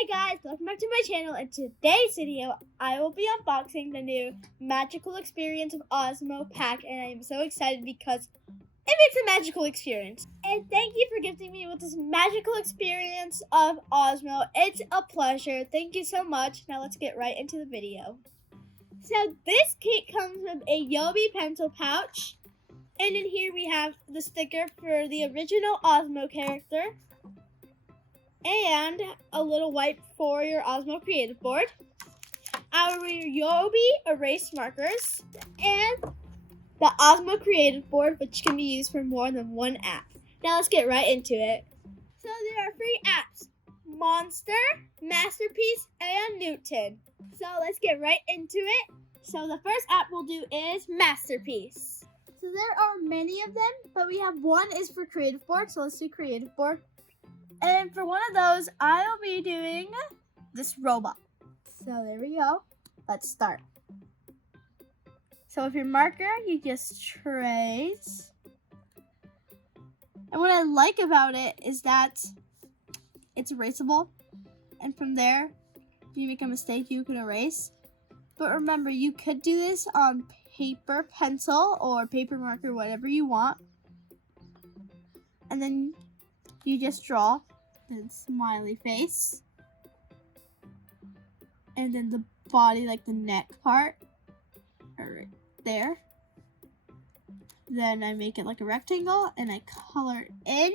Hey guys, welcome back to my channel. In today's video, I will be unboxing the new magical experience of Osmo pack, and I am so excited because it makes a magical experience. And thank you for gifting me with this magical experience of Osmo. It's a pleasure. Thank you so much. Now let's get right into the video. So this kit comes with a Yobi pencil pouch, and in here we have the sticker for the original Osmo character, and a little wipe for your Osmo Creative board, our Yobi erase markers, and the Osmo Creative board, which can be used for more than one app. Now let's get right into it. So there are 3 apps: Monster, Masterpiece, and Newton. So let's get right into it. So the first app we'll do is Masterpiece. So there are many of them, but we have one is for Creative board, so let's do Creative board. And for one of those, I'll be doing this robot. So there we go. Let's start. So with your marker, you just trace. And what I like about it is that it's erasable. And from there, if you make a mistake, you can erase. But remember, you could do this on paper, pencil, or paper marker, whatever you want. And then you just draw the smiley face, and then the body, like the neck part, right there. Then I make it like a rectangle, and I color it in,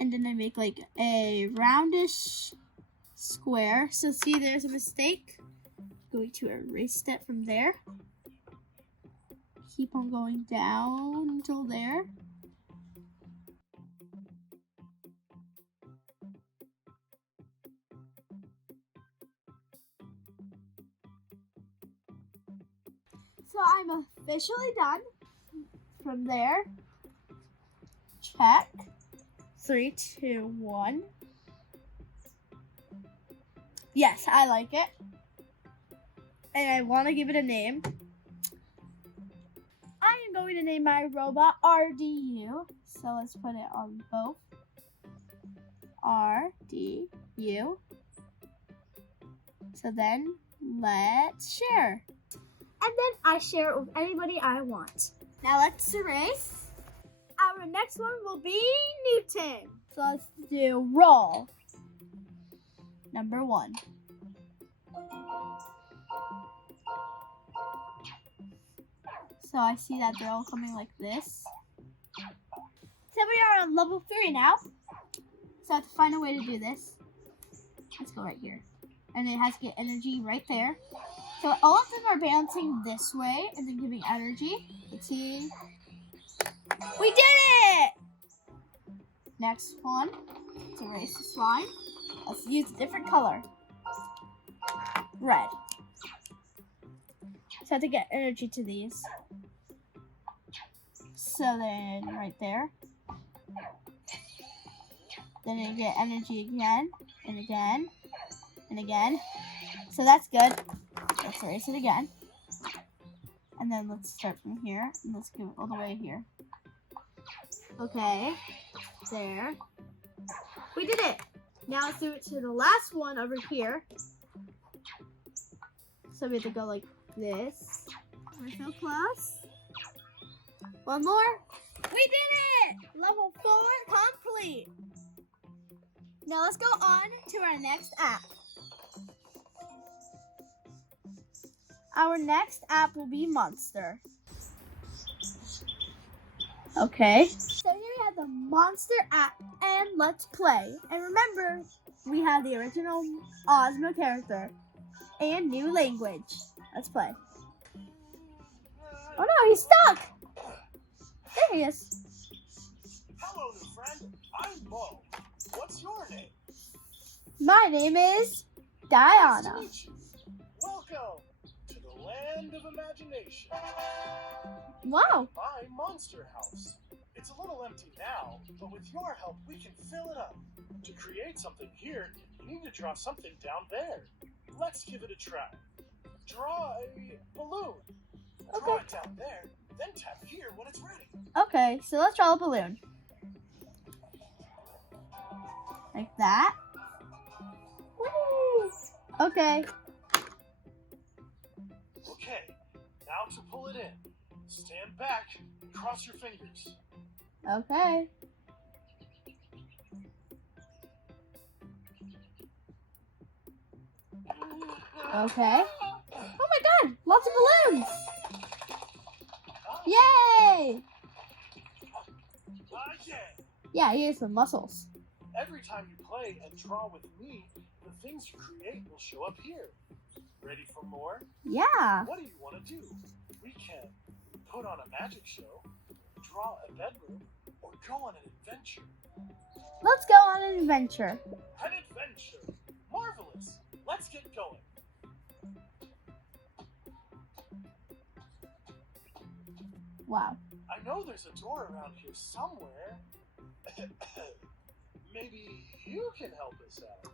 and then I make like a roundish square. So see, there's a mistake. Going to erase that from there. Keep on going down until there. So I'm officially done. From there, check. 3, 2, 1. Yes, I like it. And I want to give it a name. I am going to name my robot RDU. So let's put it on both. RDU. So then let's share. And then I share it with anybody I want. Now let's erase. Our next one will be Newton. So let's do roll. Number 1. So I see that they're all coming like this. So we are on level 3 now. So I have to find a way to do this. Let's go right here. And it has to get energy right there. So all of them are bouncing this way and then giving energy. Let's see. We did it! Next one. Let's erase the slime. Let's use a different color. Red. So I have to get energy to these. So then right there. Then I get energy again and again and again. So that's good. Let's erase it again. And then let's start from here. And let's go all the way here. Okay. There. We did it. Now let's do it to the last one over here. So we have to go like this. We're so close. One more. We did it! Level 4 complete. Now let's go on to our next app. Our next app will be Monster. Okay. So here we have the Monster app, and let's play. And remember, we have the original Osmo character and new language. Let's play. Oh no, he's stuck! There he is. Hello, new friend. I'm Mo. What's your name? My name is Nice Diana. to meet you. Welcome to the land of imagination. Wow. My monster house. It's a little empty now, but with your help, we can fill it up. To create something here, you need to draw something down there. Let's give it a try. Draw a balloon. Draw it down there, then tap here when it's ready. Okay, so let's draw a balloon. Like that. Woo! Okay. Okay, now to pull it in. Stand back and cross your fingers. Okay. Okay. Oh my god! Lots of balloons! Yay! Yeah, he has some muscles. Every time you play and draw with me, the things you create will show up here. Ready for more? Yeah. What do you want to do? We can put on a magic show, draw a bedroom, or go on an adventure. Let's go on an adventure. An adventure! Marvelous! Let's get going. Wow. I know there's a door around here somewhere. Maybe you can help us out.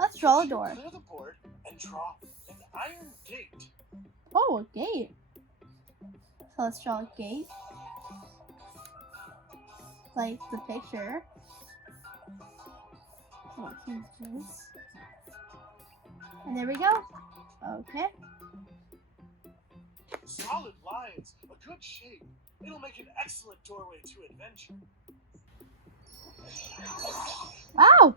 Let's draw a You door. clear the board and draw an iron gate. Oh, a gate. So let's draw a gate. Like the picture. What is this? And there we go. Okay. Solid lines, a good shape. It'll make an excellent doorway to adventure. Wow.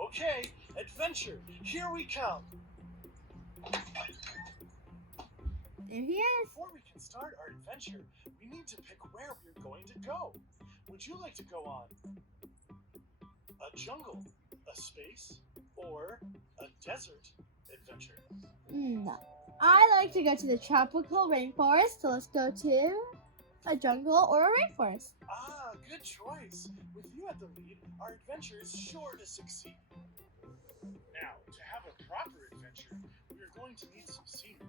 Okay, adventure, here we come. There he is. Before we can start our adventure, we need to pick where we're going to go. Would you like to go on a jungle, a space, or a desert adventure? I like to go to the tropical rainforest, so let's go to a jungle or a rainforest. Ah, good choice. With you at the lead, our adventure is sure to succeed. Now, to have a proper adventure, we are going to need some scenery.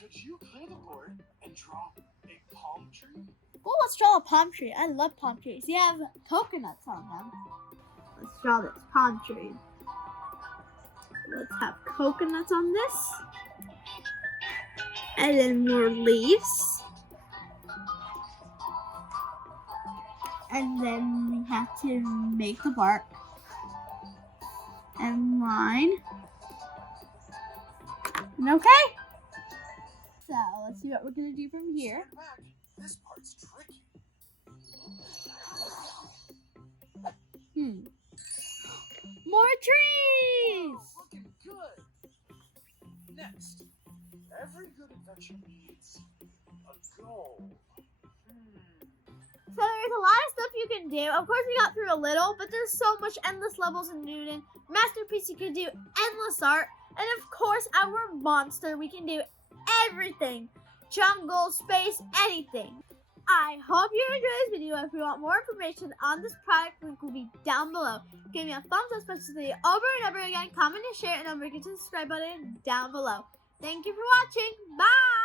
Could you clear the board and draw a palm tree? Oh, let's draw a palm tree. I love palm trees. You have coconuts on them. Let's draw this palm tree. Let's have coconuts on this. And then more leaves. And then we have to make the bark. And line. And okay. So let's see what we're going to do from here. Stand back. This part's tricky. More trees! Oh, looking good. Next, every good adventure needs a goal. So there's a lot of stuff you can do. Of course, we got through a little, but there's so much endless levels in Newton. Masterpiece, you can do endless art. And of course, our monster, we can do everything. Jungle, space, anything. I hope you enjoyed this video. If you want more information on this product, link will be down below. Give me a thumbs up, watch this video over and over again. Comment and share, and don't forget to subscribe button down below. Thank you for watching. Bye!